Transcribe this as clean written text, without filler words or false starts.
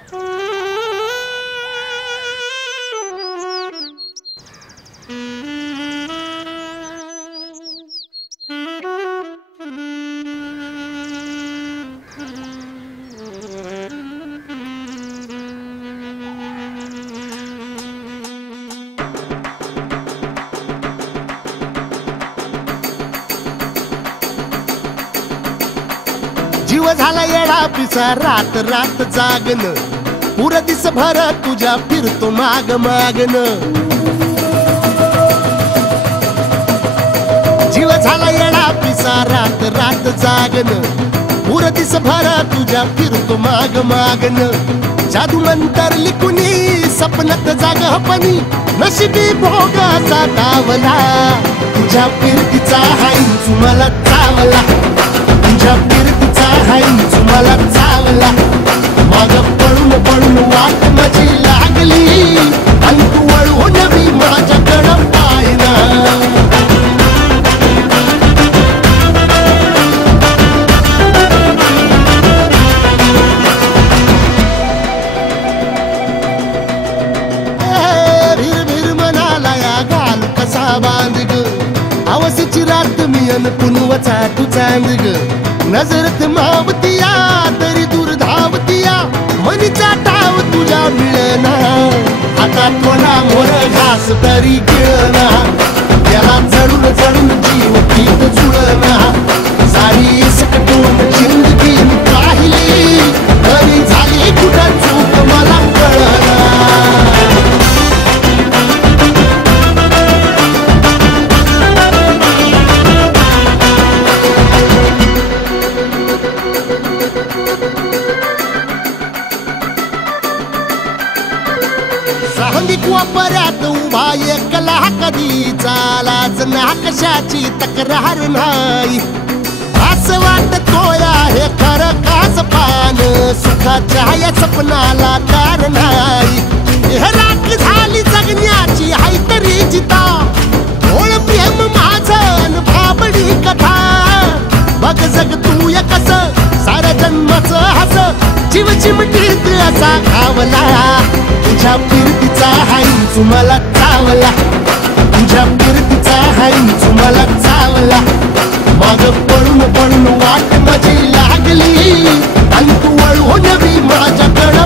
जीव झाला येडा पिसा रात रात जागन पुर दिस भर तुझ्या फिरतो माग मागन जीव झाला येडा पिसा रात रात जागन पुर दिस भर तुझ्या फिरतो माग मागन जादू मंतर लिकुनी सपनात जाग हपनी नशिबी भोगाचा दावला तुझ्या फिरतीचा हाईच मला चावला तुझ्या फिरतीचा हाईच मला चावला माग पळून पळून वाट माझी लागली आणि तू वळून मी माझ्याकडं पाहिना भीर भीर मनाला या घाल कसा बांध ग आवसीची रात मी अन पुनवचा तू चांद ग नजरत मावतिया तरी दूर धावतिया मनीचा टाव तुझ्या मिळना आता थोडा मोर घास तरी गिळना त्याला चढून चढून जीव गीत जुळना सारी सकटून जिंदगी पाहिली तरी झाली कुठं चूक मला कळना वापऱ्यात उभा एकला कधी चालाच ना कशाची तक्रार नाही असं वाटतोय हे खरं काच पान सुखाच्या या सपनाला कार नाही हे राख झाली जगण्याची हाय तरी जिता ओळ प्रेम माझं भाबडी कथा बघ जग तू या कस साऱ्या जन्माचं हस जीव चिमटीत असा खावला तुझ्या फिरतीचा हाईच मला चावला तुझ्या फिरतीचा हाईच मला चावला माग पळून पळून वाट माझी लागली आणि तू वळून मी माझ्याकडं